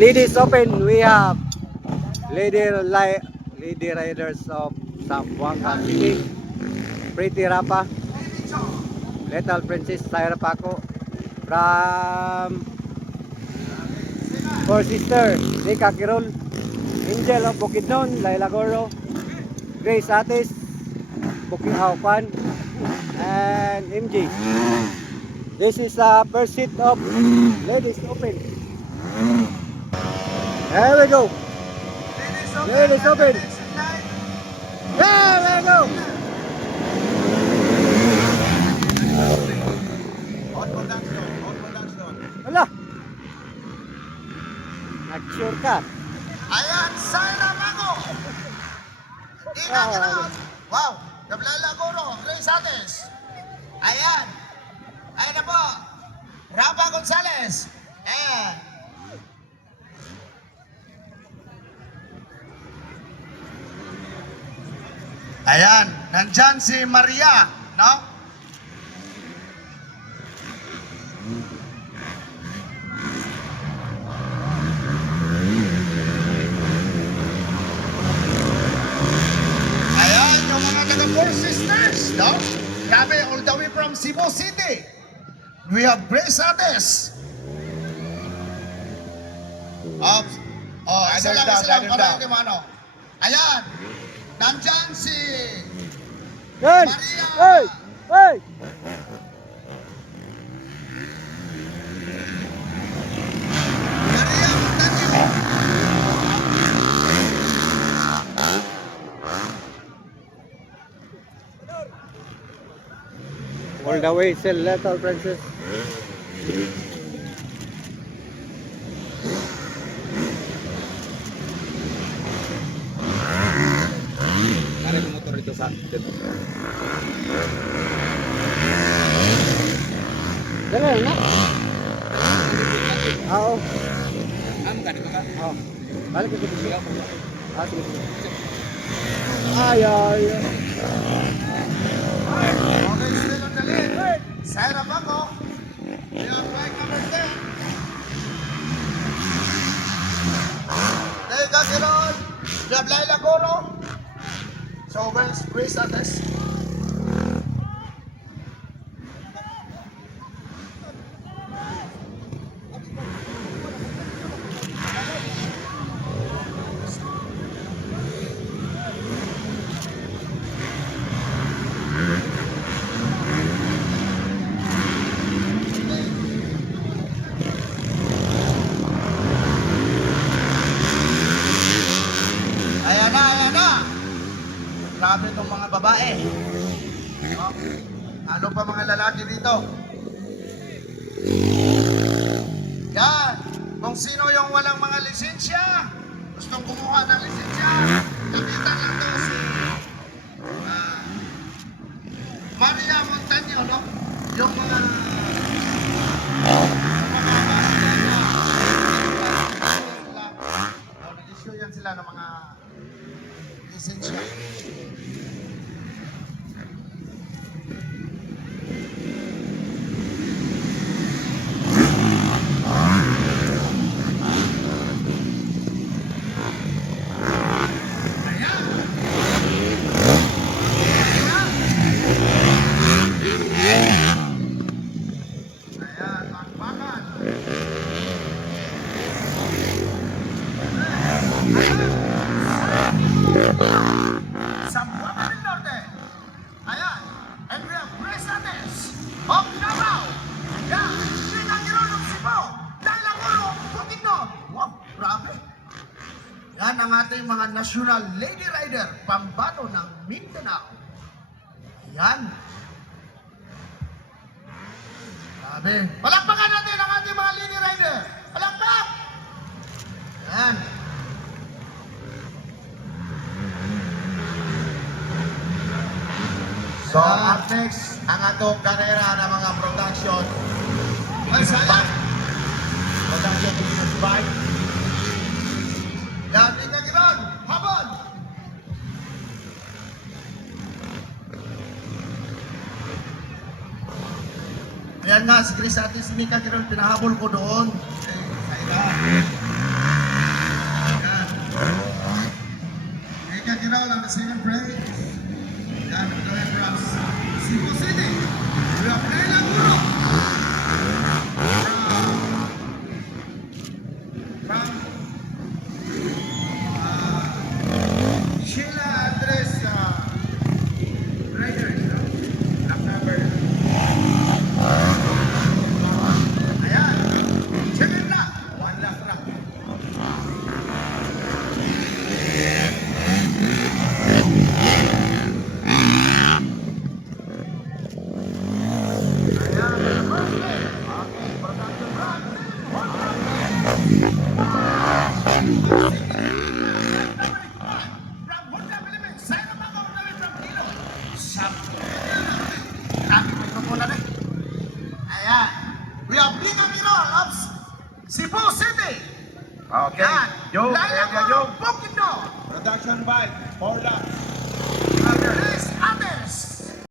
Ladies Open, we have Lady Riders of Zamboanga City, Pretty Rapa, Little Princess Tyra Paco, from Four Sister, Nika Kirol, Angel of Bukidnon, Laila Goro, Grace Atis, Bukid Haupan, and MJ. This is the first seat of Ladies Open. There we go. Ladies Open. There we go. Wala. Nag-sure ka. Ayan, Syra Paco. Ina Kiron. Wow, Gabriela Goro, Grace Ates. Ayan. Ayan na po. Rapa Gonzales. Ayan. Ayan, nandyan si Maria, no? Ayan, yung mga taga Four Sisters, no? Grabe, all the way from Cebu City. We have Grace Ates. Isa lang, para hindi mo ano. Ayan, nandyan si Yan. Maria. Hey! Hey! Maria Montaño. All the way, still Little Princess. Ada yung motor dito sa dito. Dali na. Oo. Ka di ba ka? Oo. Balik ito dito. Ah, sige, sige. Ay, ay, ay. Okay, still on the lead. Syra Paco. We have bike number 10. Nika Kiron. We have Laila Goro. So, where's Grace Ates? Ayan na, ayan na. Grabe itong mga babae. Oh, ano pa mga lalaki dito? Yan. Kung sino yung walang mga lisensya, gustong kumuha ng lisensya, nakita lang to si Maria Montaño, no? Yung mga nag-issue yan sila ng mga lisensya. Ayan, bakbakan. Zamboanga del Norte. Ayan. And we have Grace Ates of Davao. Yan. Nika Kiron of Cebu. Laila Goro, Bukidnon. Wow, grabe. Yan ang ating mga national lady rider, pambato ng Mindanao. Yan. Grabe. Palakpakan natin ang ating mga lady rider. Palakpak! Yan. So, up next, ang atong karera ng mga production. Ay, sayang! Production of this bike. Yan, Nika Kiron, habon! Ayan nga, si Grace Ates, si Nika Kiron, pinahabol ko doon. Okay, sayang. from Sheila Andres Rider, lap number. Ayan, second lap, one last lap. From Honda Philippines, Sino Bago, kami from Kilo. Grabe may kumulan eh. Ayan. We have Liga Girol of Cebu City. Okay. Yan. Joke, Laila Edgar Goro, Joke. Bukidnon. Production by Paula.